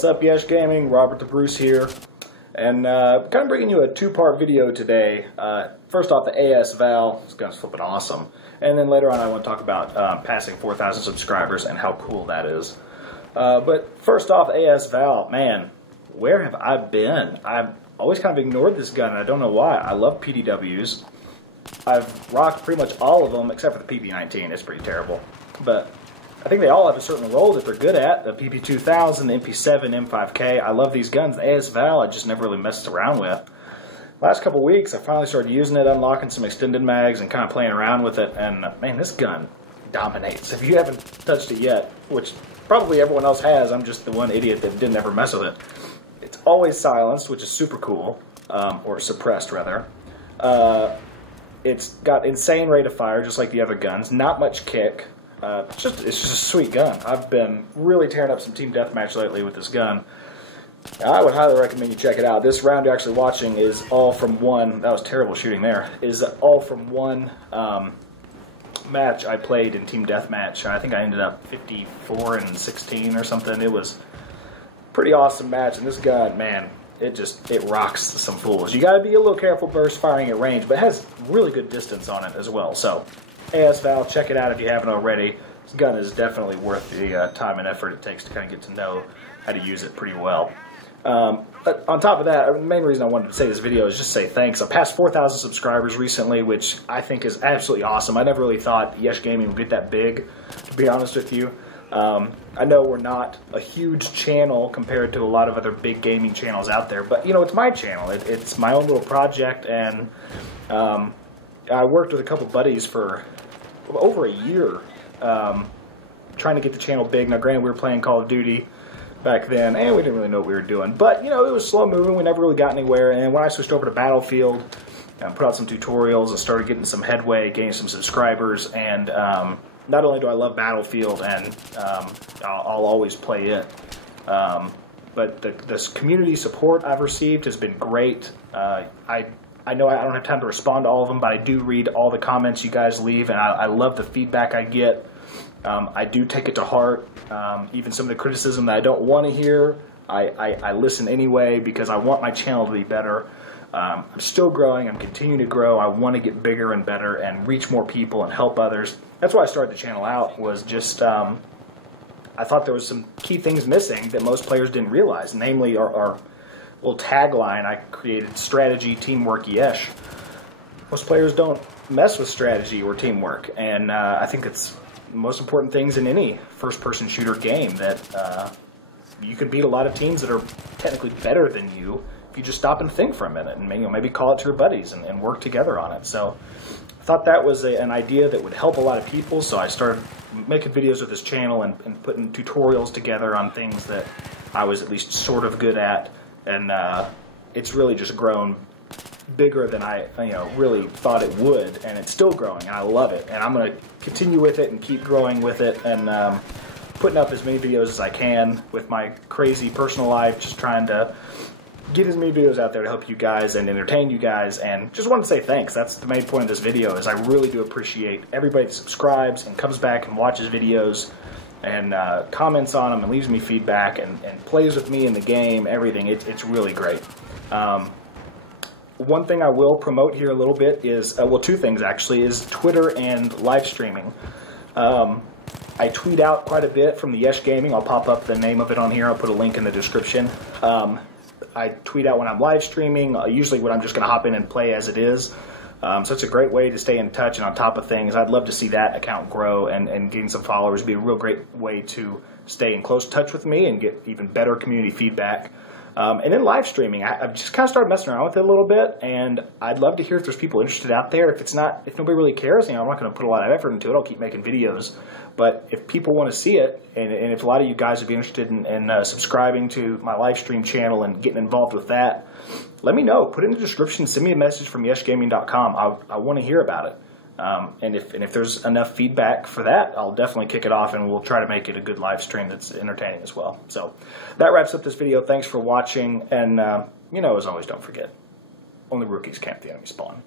What's up, YeshGaming? Robert the Bruce here, and kind of bringing you a two-part video today. First off, the AS VAL, this gun's flipping awesome, and then later on I want to talk about passing 4,000 subscribers and how cool that is. But first off, AS VAL, man, where have I been? I've always kind of ignored this gun, and I don't know why. I love PDWs. I've rocked pretty much all of them except for the PP19. It's pretty terrible, but I think they all have a certain role that they're good at. The PP2000, the MP7, M5K. I love these guns. The AS VAL I just never really messed around with. Last couple weeks I finally started using it, unlocking some extended mags and kind of playing around with it, and man, this gun dominates. If you haven't touched it yet, which probably everyone else has, I'm just the one idiot that didn't ever mess with it. It's always silenced, which is super cool, or suppressed rather. It's got insane rate of fire, just like the other guns. Not much kick. It's just a sweet gun. I've been really tearing up some team deathmatch lately with this gun. I would highly recommend you check it out. This round you're actually watching is all from one. That was terrible shooting there. Is all from one match I played in team deathmatch. I think I ended up 54-16 or something. It was a pretty awesome match, and this gun, man, it rocks some fools. You got to be a little careful burst firing at range, but it has really good distance on it as well. So AS VAL, check it out if you haven't already. This gun is definitely worth the time and effort it takes to kind of get to know how to use it pretty well. But on top of that, the main reason I wanted to say this video is just say thanks. I passed 4,000 subscribers recently, which I think is absolutely awesome. I never really thought YeshGaming would get that big, to be honest with you. I know we're not a huge channel compared to a lot of other big gaming channels out there, but you know, it's my channel. It's my own little project, and I worked with a couple buddies for over a year trying to get the channel big. Now granted, we were playing Call of Duty back then, and we didn't really know what we were doing, but you know, it was slow moving. We never really got anywhere, and when I switched over to Battlefield, put out some tutorials and started getting some headway, gaining some subscribers, and not only do I love Battlefield, and I'll always play it, but this community support I've received has been great. I know I don't have time to respond to all of them, but I do read all the comments you guys leave, and I love the feedback I get. I do take it to heart. Even some of the criticism that I don't want to hear, I listen anyway, because I want my channel to be better. I'm still growing. I'm continuing to grow. I want to get bigger and better and reach more people and help others. That's why I started the channel out, was just I thought there was some key things missing that most players didn't realize, namely our little tagline I created: strategy, teamwork, yesh. Most players don't mess with strategy or teamwork, and I think it's the most important things in any first-person shooter game, that you can beat a lot of teams that are technically better than you if you just stop and think for a minute and maybe call it to your buddies and work together on it. So I thought that was an idea that would help a lot of people, so I started making videos with this channel and putting tutorials together on things that I was at least sort of good at, and it's really just grown bigger than I really thought it would, and it's still growing, and I love it, and I'm going to continue with it and keep growing with it, and putting up as many videos as I can with my crazy personal life, just trying to get as many videos out there to help you guys and entertain you guys. And just want to say thanks. That's the main point of this video, is I really do appreciate everybody that subscribes and comes back and watches videos and comments on them and leaves me feedback and plays with me in the game, everything. It's really great. One thing I will promote here a little bit is, well, two things actually, is Twitter and live streaming. I tweet out quite a bit from the YeshGaming. I'll pop up the name of it on here. I'll put a link in the description. I tweet out when I'm live streaming, usually when I'm just going to hop in and play as it is. So it's a great way to stay in touch and on top of things. I'd love to see that account grow, and getting some followers would be a real great way to stay in close touch with me and get even better community feedback. And then live streaming, I've just kind of started messing around with it a little bit, and I'd love to hear if there's people interested out there. If nobody really cares, I'm not going to put a lot of effort into it. I'll keep making videos. But if people want to see it, and if a lot of you guys would be interested in subscribing to my live stream channel and getting involved with that, let me know. Put it in the description. Send me a message from YeshGaming.com. I want to hear about it. And if there's enough feedback for that, I'll definitely kick it off, and we'll try to make it a good live stream that's entertaining as well. So that wraps up this video. Thanks for watching, and as always, don't forget, only rookies camp the enemy spawn.